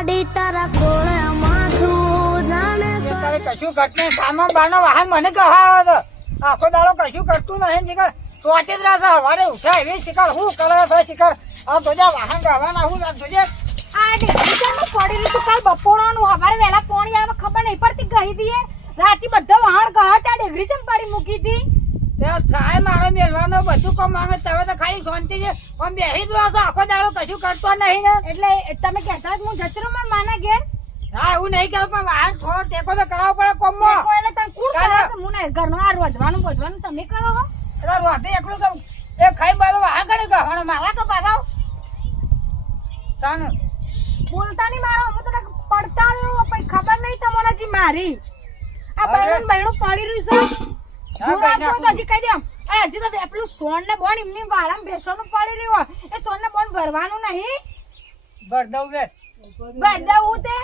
આડી તારા કોળે માથું જાણે તારે કશું કરતું નહીં. સાનો બાનો વાહન મને કહાવે છે. આખો દાડો કશું કરતું નહીં. શિખર ચોટી જ રહેશે. સવારે ઉઠાય એવી શિખર શું કરે છે શિખર? આ ધોજા વાહન કહેવાના હું ધોજે આ ડિગ્રીચરમાં પડી રહ્યું તું કાલ બપોરનું હવારે વહેલા પોણી આવે ખબર નહીં પડતી કહી દઈએ રાતે બધા વાહણ ગયા ત્યાં ડિગ્રીચમ પડી મૂકી હતી સાહેબ મારે મેળવાનો બધું કામ માંગે તમે તો ખાલી શાંતિ છે પણ બેસી જ રહો છો. આખો દાડો કશું કરતો નહીં ને. એટલે તમે કહેતા જ હું જતી રહું મારા માના ઘેર હા એવું નહીં કહેવું પણ વાહન થોડો ટેકો તો કરાવવો પડે કોમમાં. એટલે તમે કોણ કરો છો? હું ને ઘરનું આ રોધવાનું બોધવાનું તમે કરો છો એટલે રોતે એકલું તો એ ખાઈ બારું વાહન કરી ગયો મારા તો પાછા તાને બોલતા નહીં મારો હું તને પડતા રહ્યો પછી ખબર નહીં તમને હજી મારી આ બહેણું બહેણું પડી રહ્યું છે જોવા તો હજી કહી દે આ હજી તો પેલું સોન ને બોન એમની વાળામાં બેસવાનું પડી રહ્યું એ સોન ને બોન ભરવાનું નહીં ભર દઉં બે બધા હું તે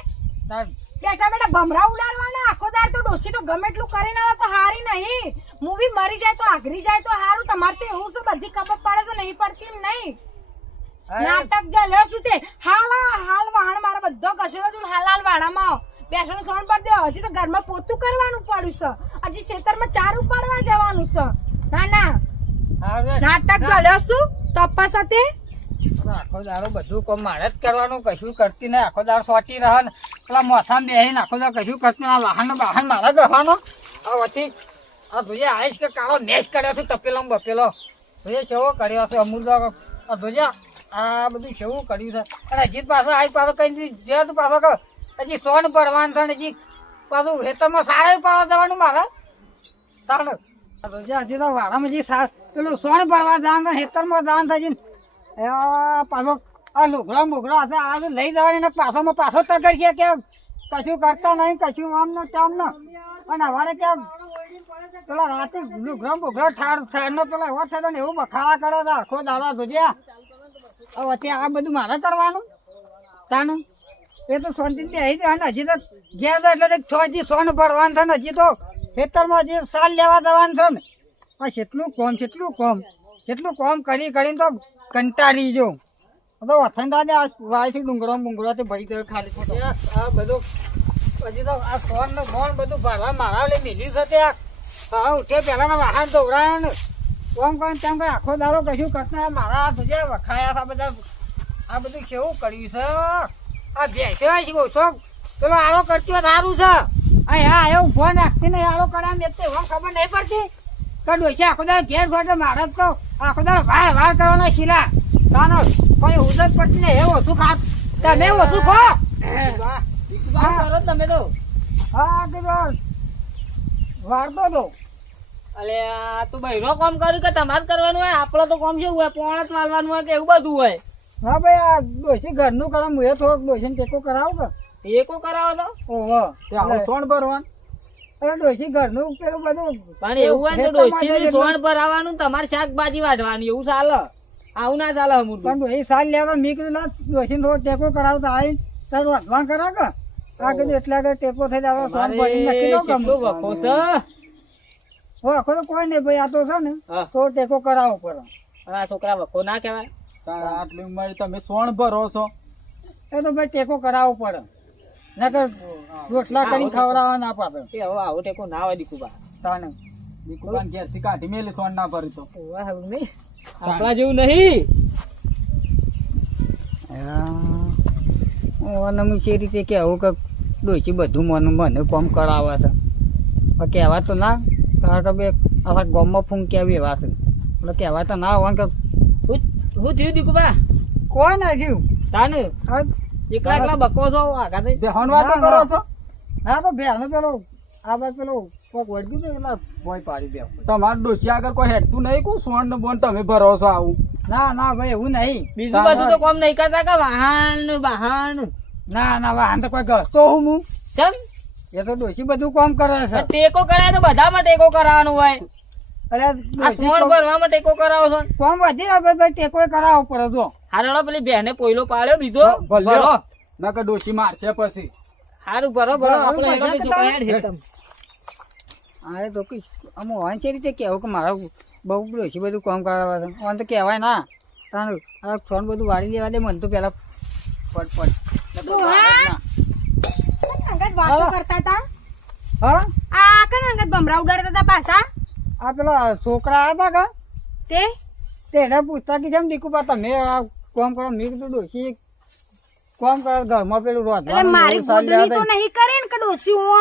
તાન બેઠા બેઠા ભમરા ઉડાડવાના આખો દાર તો ડોસી તો ગમે એટલું કરીને આવે તો હારી નહીં મૂવી મરી જાય તો આઘરી જાય તો હારું તમારે તો એવું છે બધી ખબર પડે છે નહીં પડતી એમ નહીં નાટક ચાલે શું તે હાલ વાહણ મારા બધો કચરો છું હાલ વાડામાં બેસણ સોણ પર દે હજી તો ઘરમાં પોતું કરવાનું પડ્યું છે હજી ખેતરમાં ચાર ઉપાડવા જવાનું છે ના નાટક ચાલે શું તપાસ સાથે આખો દાડો બધું કામ મારે જ કરવાનું કશું કરતી નહીં. આખો દાડો સોટી રહે ને પેલા મોસામાં બેસીને આખો દાડો કશું કરતી આ વાહન મારે ગવાનો આ વતી આ ધોજે આવીશ કે કાળો મેચ કર્યો છે તપેલો બપેલો ધોજે સેવો કર્યો છે અમૂલ આ ધોજે આ બધું કેવું કર્યું છે અને હજી પાછો આવી પાછો કઈ જે પાછો હજી સોન ભરવાનું છે ને હજી પાછું ખેતરમાં સારા પાડવા જવાનું મારે ચાલો હજી તો વાડામાં હજી પેલું સોન ભરવા જવાનું ખેતરમાં જવાનું થાય પાછો આ લુગડા મુગડા હશે આ લઈ જવાની ને પાછોમાં પાછો તગડ છે કે કશું કરતા નહીં કશું આમ ને તેમ ને અને અમારે ક્યાં પેલા રાતે લુગડા મુગડા ઠાર નો પેલા એવો થતો ને એવું બખાડા કરે છે આખો દાડા ધોજ્યા હવે આ બધું મારે કરવાનું તાનું એ તો શાંતિ બેસી જાય ને હજી તો ઘેર એટલે હજી સોન ભરવાનું છે ને હજી તો ખેતરમાં હજી સાલ લેવા જવાનું છે ને પણ કેટલું કોમ કરી કરીને તો કંટાળી જો તો વથંદાને આ વાયથી ડુંગરો તે ભરી દે ખાલી આ બધું હજી તો આ સોન ને મોન બધું ભરવા મારા લઈ મિલ્યું છે તે હા ઉઠે પહેલાના વાહન દોડાયા ને કોમ કરીને તેમ કઈ આખો દાડો કશું કરતા મારા હાથ જે વખાયા આ બધા આ બધું કેવું કર્યું છે આ ભેંસો છે ઓછો પેલો આળો કરતો સારું છે હા એવું ફોન રાખતી નહીં આળો કર્યા મેં તો ખબર નહીં પડતી તો ડોસી આખો દાડો ઘેર ફોટો મારે તો આખો દાડો વાર કરવાના શીલા તાનો કોઈ ઉજત પડતી નહીં એવું ઓછું ખા તમે ઓછું ખો કરો તમે તો હા વાળતો તો અલે આ તું બહેરો કામ કર્યું કે તમારે કરવાનું હોય આપડે તો કામ શું હોય પોણ જ મારવાનું હોય કે એવું બધું હોય હા ભાઈ આ ડોસી ઘરનું કરો હું થોડોક ડોસી ને ટેકો કરાવો કે ટેકો કરાવો તો ઓહો સોણ ભરવાનું અરે ડોસી ઘરનું પેલું બધું પણ એવું હોય તો ડોશી સોણ ભરાવાનું તમારે શાકભાજી વાઢવાની એવું ચાલે આવું ના ચાલે અમુક પણ ડોસી સાલ લેવા મેં કીધું ના ડોસી થોડો ટેકો કરાવતા આવી તારું વાંચવા કરા કે આ કીધું એટલે આગળ ટેકો થઈ જાય સોણ ભરી નક્કી દો કેટલો વખો છે હો આખો તો કોઈ નહીં ભાઈ આ તો છે ને થોડો ટેકો કરાવવો પડે આ છોકરા વખો ના કહેવાય આટલી ઉંમરે તમે સોણ ભરો છો એ તો ભાઈ ટેકો કરાવવો પડે નકર રોટલા કરીને ખવડાવવા ના પાડે એ હવે આવો ટેકો ના હોય દીકુબા તાને દીકુબાન ઘેર થી કાઢી મેલે સોણ ના ભરી તો નહીં આપણા જેવું નહીં હું છે રીતે કહેવું કે ડોસી બધું મને કામ કરાવે છે પણ કહેવા તો ના કારણ કે બે આવા ગામમાં ફૂંક કેવી વાત છે એટલે કહેવા તો ના હોય કે હું થયું દીકુબા કોઈ ના થયું તાને એકલા એકલા બકો છો આગા થઈ બેહણ વાતો કરો છો હા તો બેનો પેલો આ બાદ પેલો કોક વળગ્યું તો એટલા ભોય પાડી દે તમારે ડોસી આગળ કોઈ હેડતું નહીં કો સોણ ને બોન તમે ભરો છો આવું ના ભાઈ એવું નહીં બીજું બધું તો કામ નહીં કરતા કે વાહન બહાન ના વાહન તો કોઈ ઘસતો હું કેમ એ તો ડોસી બધું કામ કરે છે ટેકો કરાય તો બધામાં ટેકો કરાવવાનું હોય અરે આ સોણ ભરવામાં ટેકો કરાવો છો કોમ વધી ને ભાઈ ટેકો કરાવવો પડે જો હારો પેલી બેને પોયલો પાડ્યો બીજો ભરો નકર ડોસી મારશે પછી હારું ભરો આપણે એનો બી છોકરા હેડ હેતમ હા તો કઈ અમો વાંચ રીતે કેવું કે મારા બહુ ડોસી બધું કામ કરાવે છે વાંધો તો કહેવાય ના તારું આ ફોન બધું વાળી લેવા દે મને તો પેલા પડ ડોહા. અંગત વાતો કરતા હતા હા આ કણ અંગત ભમરા ઉડાડતા હતા પાછા આ પેલા છોકરા આવ્યા કા તે તેને પૂછતા કે જેમ દીકુ પા તમે આ કોમ કરો મેં કીધું ડોશી કોમ કરો ઘરમાં પેલું એટલે મારી ગોદડી તો નહીં કરે ને કે ડોસી હું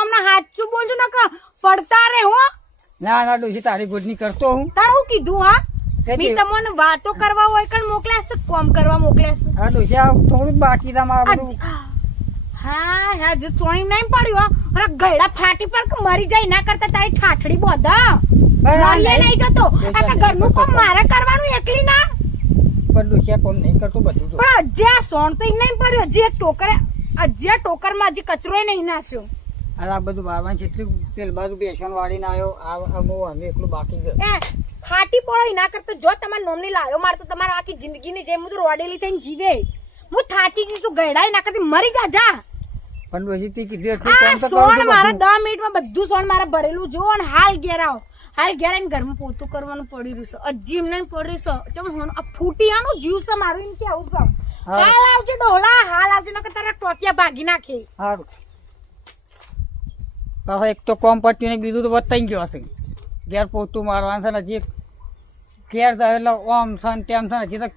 અમને હાચું બોલજો ને કે પડતા રે હો ના ના ડોશી તારી ગોદની કરતો હું તારું કીધું હા કે મી તમને વાતો કરવા હોય કણ મોકલ્યા છે કોમ કરવા મોકલ્યા છે આ ડોશી આ થોડું બાકી તમારે બધું હા હા જે સોણી નહીં પડ્યો અરે ગયડા ફાટી પર કે મરી જાય ના કરતા તારી ઠાઠડી બોધા મરીએ નહીં જતો આ તો ઘરનું કોમ મારે કરવાનું એકલી ના પણ ડોશી કોમ નહીં કરતો બધું તો પણ હજી આ સોણ તો નહીં પડ્યો હજી એક ટોકર માં હજી કચરો નહીં નાખ્યો અને આ બધું બારવાન જેટલી પેલ બાજુ બેસન વાળીને આવ્યો અમે એકલું બાકી છે એ ફાટી પડો ના કરતા જો તમારા નોમની લાયો માર તો તમારા આખી જિંદગીની જેમ હું તો રોડેલી થઈને જીવે હું થાચી જઈશું ગયડા ના કરતી મરી જા પણ ડોશી તે કીધું એટલું આ કામ તો સોણ કરવું મારા બધું. 10 મિનિટમાં બધું સોણ મારે ભરેલું જો અને હાલ ઘેર આવો હાલ ઘેર આવીને ઘરમાં પોતું કરવાનું પડી રહ્યું છે હજી એમ નહીં પડી છે ચમ હોણ આ ફૂટી આનું જીવ છે મારું એમ કેવું છે હા. હાલ આવજે ડોલા હાલ આવજે નકર તારા ટોટિયા ભાગી નાખે સારું પાછો એક તો કોમ પટ્યું ને બીજું તો વતાઈ ગયો હશે ઘેર પોતું મારવાનું છે ને હજી ઘેર જાય એટલે ઓમ છે ને તેમ છે ને હજી તો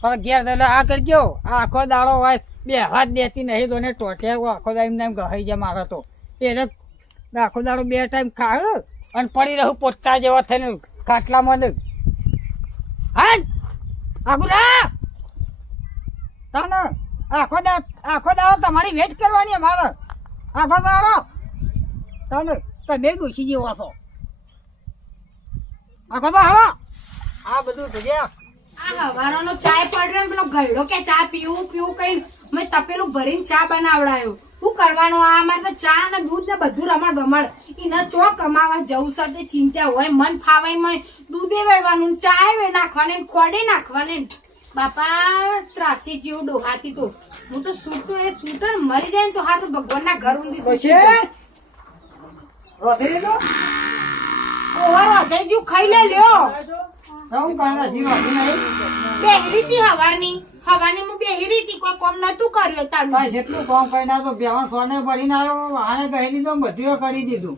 પાછો ઘેર જાય એટલે આ કરજો આ આખો દાડો હોય બે હાથ દેતી નહીં તો ને ટોટિયા આખો દાડો એમને એમ ગહાઈ જાય મારે તો એટલે આખો દાડો બે ટાઈમ ખાવ અને પડી રહું પોતા જેવા થઈને ખાટલામાં જ હા આગુ ના તને આખો દાડો તમારી વેટ કરવાની મારે આખો દાડો તને તમે ડોસી જેવા છો આખો દાડો આ બધું ભજ્યા આ હવારોનો ચાય પડ્યો ને પેલો ગયડો કે ચા પીવું કઈ મેં તપેલું ભરીને ચા બનાવડાયો શું કરવાનું આ અમારે તો ચા ને દૂધ ને બધું રમણ ભમણ એને ચો કમાવા જવું સાથે ચિંતા હોય મન ફાવાય મય દૂધે વેડવાનું ચાય વે નાખવાની ખોડે નાખવાની બાપા ત્રાસી જેવું ડોહાતી તો હું તો સૂટો એ સૂટો ને મરી જાય ને તો હા તો ભગવાન ના ઘર ઊંધી ઓવર હૃદય જેવું ખાઈ લ્યો શું કરે હજી વાગી નહીં બેહરી હતી હવારની હું બેહરી હતી કોઈ કોમ નતું કર્યું તારું ભાઈ જેટલું કામ કરી નાખો બેવણ સોને પડીને આવ્યો વાહને કહી દીધું બધું કરી દીધું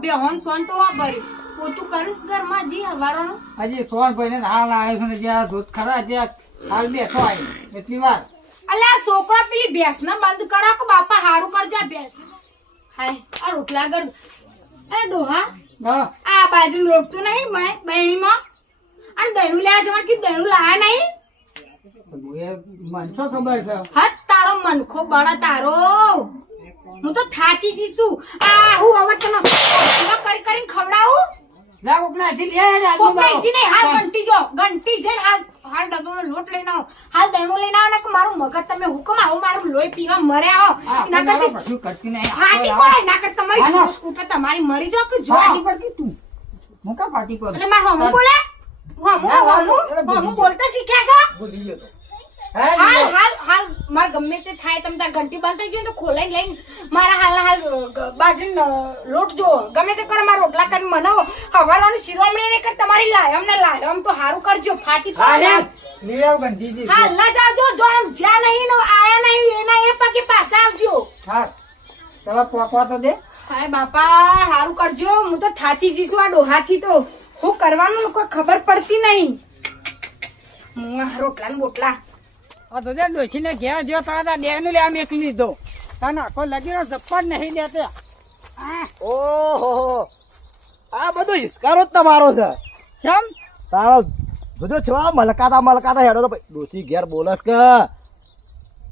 બેહોન સોન તો વાપર્યું પોતું કરીશ ઘરમાં જી હવારોનું હજી સોન ભાઈને હાલ આવ્યો છે ને જ્યાં દૂધ ખરા જ્યાં હાલ બેઠો આવી એટલી વાર અલ્યા આ છોકરા પેલી ભેંસ ને બંધ કરો કે બાપા હારું કરજા ભેંસ હાય આ રોટલા ગર અરે ડોહા હા આ બાજુ લોટતું નહીં મેં બહેણીમાં અને દહીણું લેવા જવાનું કીધું દહીણું લાયા નહીં મને શું ખબર છે હત તારો મનખો બળા તારો હું તો થાચી જીશું આ હું હવે તને કરીને ખવડાવું જા ઉપના હજી લે હેડ આજુ કોક નહીં નહીં હાલ ઘંટી જઈને હાલ ડબ્બામાં લોટ લઈને આવો હાલ દહીણું લઈને આવો ને કે મારું મગજ તમે હુકમ આવો મારું લોહી પીવા મર્યા હો ના કરતી બધું કરતી નહીં ફાટી પડે ના કર તમારી જોશ કૂટે તમારી મરી જાવ કે જો ફાટી પડતી તું હું કા ફાટી પડે એટલે માર હમુ બોલે હમુ બોલતા શીખ્યા છો ભૂલી ગયો તો. હાલ માર ગમે તે થાય તમે તાર ઘંટી બંધ થઈ ગઈ તો ખોલાઈને લઈને મારા હાલ બાજુ લોટ જો ગમે તે કરો મારા રોટલા કરીને મનાવો હવાલાની શિરોમણી નહીં કર તમારી લાયમ તો હારું કરજો ફાટી પડે લઈ આવ ગંધીજી હાલ ના જાવજો જો જ્યાં નહીં ને આયા નહીં એના એ પગે પાછા આવજો હા ચલો પોકવા તો દે હાય બાપા હારું કરજો હું તો થાચી જઈશું આ ડોહાથી તો હું કરવાનું કોઈ ખબર પડતી નહીં હું આ રોટલા ને બોટલા આ તો ડોસી ને ઘેર જો તારા દેહ નું લે આમ એકલી લીધો તાર નાખો લગી રહ્યો જપ્પા જ નહીં દેતે ઓહો આ બધો હિસકારો જ તમારો છે કેમ તારો બધો છવા મલકાતા હેડો તો ડોસી ઘેર બોલસ કે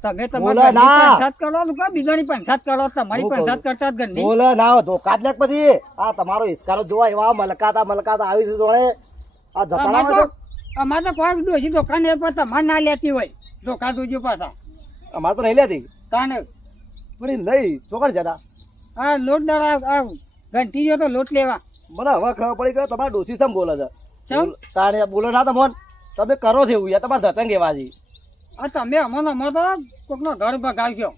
તમે બોલો તમારી ના. પંચાયત કરો ને કોઈ બીજાની પંચાયત કરો તમારી હું કહું. પંચાયત કરતા જ ઘરની બોલે ના ધોકા જ લેક પછી આ તમારો હિસકારો જોવા એવા મલકાતા આવી છે જોડે આ જપાડામાં અમારે તો કોઈ ડોસી દુકાન એ પણ તમારે ના લેતી હોય ધોકા દોજો પાછા અમારે તો નહીં લેતી તાને પણ લઈ ચોકડ જતા આ લોટ આ ઘંટી જો તો લોટ લેવા મને હવે ખબર પડી કે તમારા ડોસી સમ બોલે છે ચમ? તારે બોલો ના તમોન તમે કરો છો એવું યાર તમારે ધતંગ એવા છે આ તમે અમારે તો કોકનો ઘર બગાવ્યો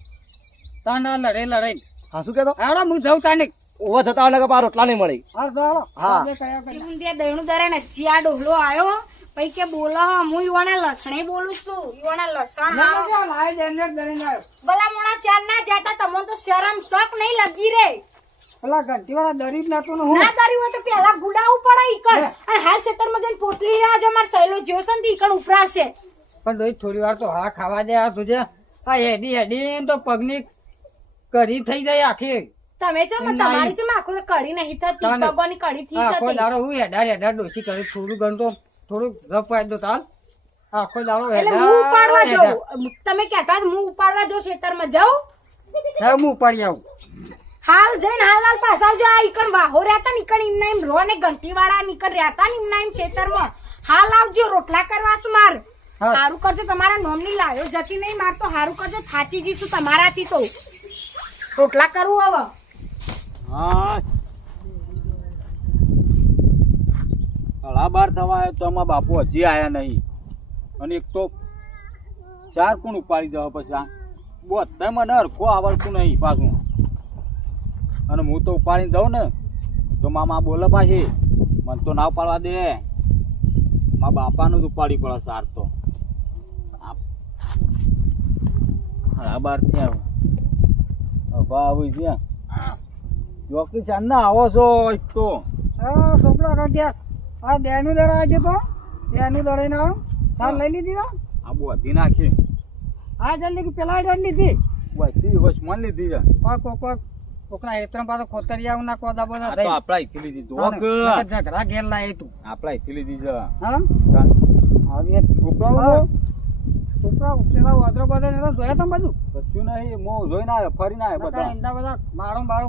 તાના લડાઈ હા શું કહેતો હાડો હું જઉં તાને ઓવા જતા એટલે કે રોટલા નહીં મળી હા ચાલો હા. ઊંધિયા દહીણું દરે ને ચિયા ડોહલો આવ્યો પછી કે બોલો હું ઈવાના લસણે બોલું છું ઈવાના લસણ ના, હારો. ના, લાય જઈને દઈને આવ્યો. ભલા મોણા ચાર ના જાતા તમને તો શરમ શક નહીં લગી રે પેલા ઘંટીવાળા દરી જ નતું ને હું ના કર્યું હોય તો પેલા ગુડાવું પડે ઈકણ અને હાલ ખેતરમાં જઈને પોટલી લેવા જો માર સહેલો જ્યો છે ને તો ઈકણ ઉપરાશે પણ રોજ થોડી વાર તો હા ખાવા દે આ તુજે આ હેડી હેડી તો પગની કરી થઈ જાય આખી તમે છો એમ તમારી નહીં. છે આખું તો કઢી નહીં થતી તાને. ભગવાનની કઢી થી આખો થતી દાડો હું હેડા ડોસી કરી થોડું ઘણું તો થોડું રફ પાડી દો તાલ આખો દાડો એટલે હેડા હું ઉપાડવા હેડા. જાઉં તમે કહેતા હતા હું ઉપાડવા જાઉં ખેતરમાં જાઉં હવે હું ઉપાડી આવું હાલ જઈને હાલ પાછા આવજો આ ઈકણ વાહો રહેતા ને ઈકણ ઇમના ઇમ રો ને ઘંટી વાળા નીકળ રહેતા ને ઇમના ઇમ ખેતરમાં હાલ આવજો રોટલા કરવા છું માર હા. હારું કરજો તમારા નોમની લાયો જતી નહીં માર તો હારું કરજો થાચી જઈશું તમારાથી તો રોટલા કરવું હવે હા 12:30 થવા આવ્યો તો અમારા બાપુ હજી આયા નહીં અને એક તો ચાર કોણ ઉપાડી દેવા પછી આ બોધ મને હરખો આવડતું નહીં પાછું અને હું તો ઉપાડીને દઉં ને તો મામા બોલે પાછી મને તો ના ઉપાડવા દે મારા બાપાનું જ ઉપાડી પડે સાર તો 12:30 આવ્યો હવા આવી છે ચોકી ચાંદ ના આવો છો એક તો હા છોકરા કાઢ્યા આ દેનું દર આવજો તો દેનું દર ને આવો ચાલ લઈ લીધી ના આ બોધી નાખી હા જલ્દી કે પેલા ડર લીધી બધી વસ મન લીધી છે કોકના હેતર પાછો ખોતરિયા ના કોદા બોદા આ થઈ તો આપડા અહીંથી લીધી ઝઘડા ઘેર લાય તું આપડા અહીંથી લીધી છે હા હવે છોકરાઓ છોકરા પેલા વાદરો બધા ને જોયા તમે બધું કશું નહીં હું જોઈને આવ્યો ફરીને આવ્યો બધા ઈંડા બધા મારો મારો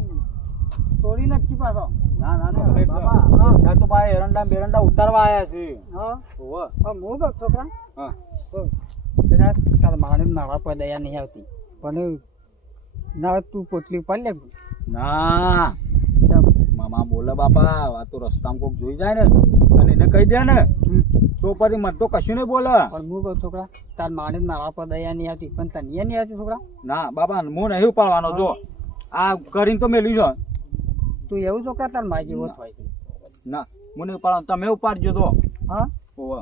તોડી નાખી પાછો ના ના ના બાબા ત્યાં તો ભાઈ એરંડા બેરંડા ઉતારવા આવ્યા છે હા ઓવે. હું તો છોકરા હા પેલા તારા મારે નાળા પર દયા નહીં આવતી પણ ના તું પોટલી પર લે ના મામા બોલે બાપા આ તો રસ્તામાં કોક જોઈ જાય ને અને એને કહી દે ને તો પછી મને તો કશું નહીં બોલે પણ હું કહું છોકરા તાર મારે નાળા પર દયા નહીં આવતી પણ તને નહીં આવતી છોકરા ના બાબા હું નહીં ઉપાડવાનો જો આ કરીને તો મેલ્યું છે તું એવું છોકરા તાર મારી જેવો જ હોય છે ના હું નહીં ઉપાડવાનો તમે ઉપાડજો તો હા ઓવે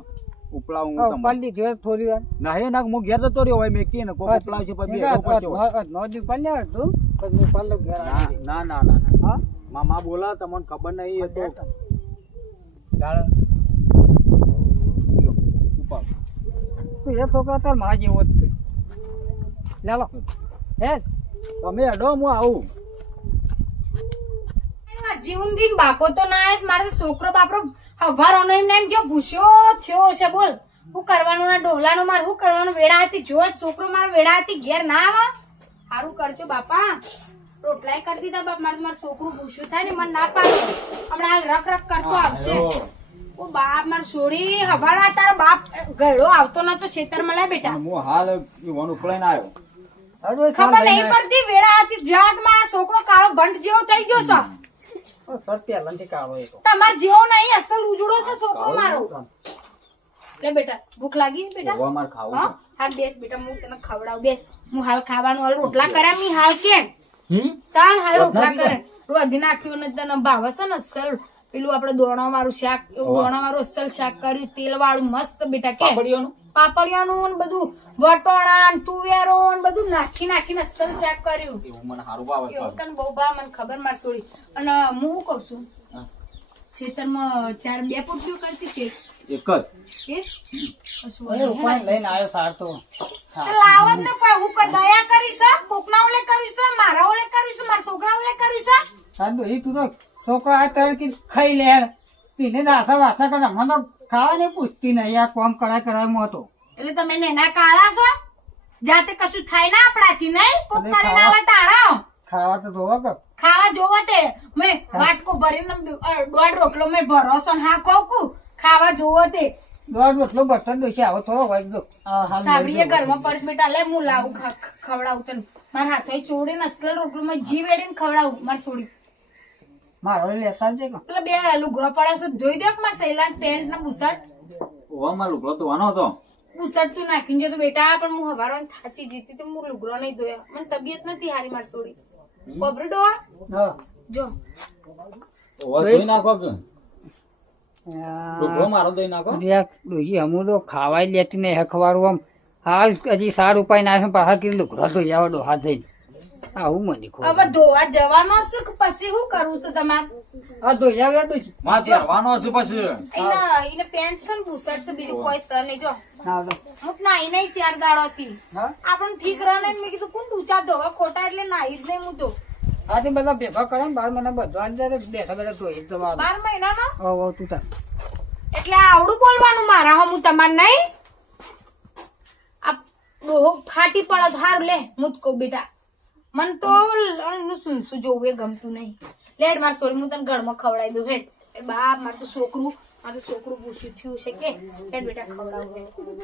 ઉપલાવું હું તમને ઉપાડી દીધી થોડી વાર ના હે ના હું ઘેર જતો રહ્યો હોય મેં કીને કોક ઉપલાવશે પછી બેહવું પડશે હોય. નો દી પર લે તું પછી હું પર લઉં ઘેર ના આવી. ના ના ના ના. હા મામા બોલા તમને ખબર નહીં એ તો જાણે. ઉપાડ. તું એ છોકરા તાર મારા જેવો જ છે લે લો હે તમે અડો હું આવું જીવનદીન બાપો તો ના આવે મારે છોકરો બાપરો હવારો નો એમને એમ જો ભૂસ્યો થયો છે બોલ શું કરવાનું ના ડોલાનું મારે શું કરવાનું વેડા હતી જો જ છોકરો મારો વેડા હતી ઘેર ના આવે સારું કરજો બાપા રોટલાય કરી દીધા બાપ મારું છોકરું ભૂસ્યું થાય ને મને ના પાડે હમણાં હાલ રખ રખ કરતો આવશે ઓ બાપ મારે છોડી હવાડા તારો બાપ ગળો આવતો નતો ખેતર માં લે બેટા હું હાલ વન ઉપલાઈને આવ્યો હવે ખબર નહીં પડતી વેડા હતી જાત મારા છોકરો કાળો ભંડ જેવો થઈ ગયો છે સર પહેલાથી કાઢો એ તો તમાર જેવો નહીં અસલ ઉજળો છે છોકરો મારો લે બેટા ભૂખ લાગી છે બેટા ઓવા માર ખાવું હા હાલ બેસ બેટા હું તને ખવડાવું બેસ હું હાલ ખાવાનું હાલ રોટલા કર્યા મી હાલ કે તાન હાલ રોટલા કરે રોધી નાખ્યું ને તને ભાવે છે ને અસલ પેલું આપડે દોણા વાળું શાક એવું દોણા વાળું અસલ શાક કર્યું તેલ વાળું મસ્ત બેટા કે પાપડીઓનું પાપડિયાનું ને બધું વટોણા ને તુવેરો ને બધું નાખી નાખીને અસલ શાક કર્યું એવું મને સારું ભાવે છે. એવું તને બહુ ભાવ મને ખબર માર છોડી અને હું શું કઉ છું ખેતરમાં ચાર બે પોટલીઓ કરતી કે એક જ કે એ ઉપાય લઈને આવ્યો સાર તો લાવો જ ને કોઈ હું કોઈ દયા કરીશ કોકના ઓલે કરીશ મારા ઓલે કરીશ મારા છોકરા ઓલે કરીશ સાહેબ એ તું તો છોકરો આ તરફથી ખાઈ લે પીને નાસા વાસા કરે મને તો ખાવાની પૂછતી નહીં આ કોમ કરાય હતો એટલે તમે નેના કાળા છો જાતે કશું થાય ના આપણાથી નહીં કોક અને કરીને ખાવા- આલે તાળા ખાવા તો જોવો કે ખાવા જોવો તે મેં વાટકો ભરીને દોઢ રોટલો મેં ભરોસો ને હા કહું ખાવા જોવો તે દોઢ રોટલો બર્તન ડોસી આવો થોડો હોય જો સાબડીએ ઘરમાં પડશે બેટા લે હું લાવું ખવડાવું તને મારા હાથો ચોડીને અસલ રોટલો માં જી વેડીને ખવડાવું મારી છોડી મારો લેતા છે કે પેલા બે લુગડો પડે છે જોઈ દે મારા સૈલાન પેન્ટ ને બુશર્ટ ઓવા માર લુગડો તો વાનો હતો બુશર્ટ તું નાખીને જતો બેટા પણ હું હવારો થાચી જીતી તો હું લુગડો નહીં ધોયો મને તબિયત નથી હારી મારી છોડી બબરડો હા જો ઓવા ધોઈ નાખો કે ઢોકળો મારો દઈ નાખો ડોહી હમું તો ખાવાય લેતી નહીં હખવારું આમ હાલ હજી 4 રૂપિયા નાખે પાછા કીધું લુગડા તો જાવ ડોહા થઈને આવું મને ખબર હવે ધોવા જવાનો છે કે પછી શું કરવું છે તમારે આ ધોઈ આવે ડોહી માં પહેરવાનો હશે પછી એને પેન્ટ છે ને બુશર્ટ છે બીજું કોઈ સર નહીં જો હા લો. મુક નાઈ નહીં 4 દાડોથી હા આપણને ઠીક રહે ને મેં કીધું કોણ ઊંચા ધોવા ખોટા એટલે નાઈ જ નહીં હું તો આ તે બધા ભેગા કરે ને 12 મહિના બધા અંદર બેઠા બેઠા ધોઈ દવા 12 મહિનામાં તું તાર એટલે આવડું બોલવાનું મારા હું તમારે નહીં આ ડોહો ફાટી પડે તો હારું લે મુતકો બેટા મન તો એનું શું શું જોવું એ ગમતું નહીં લેડ માર સોરી હું તને ઘરમાં ખવડાવી દઉં હેડ એ બાપ મારું છોકરું પૂછ્યું થયું છે કે હેડ બેટા ખવડાવું હેડ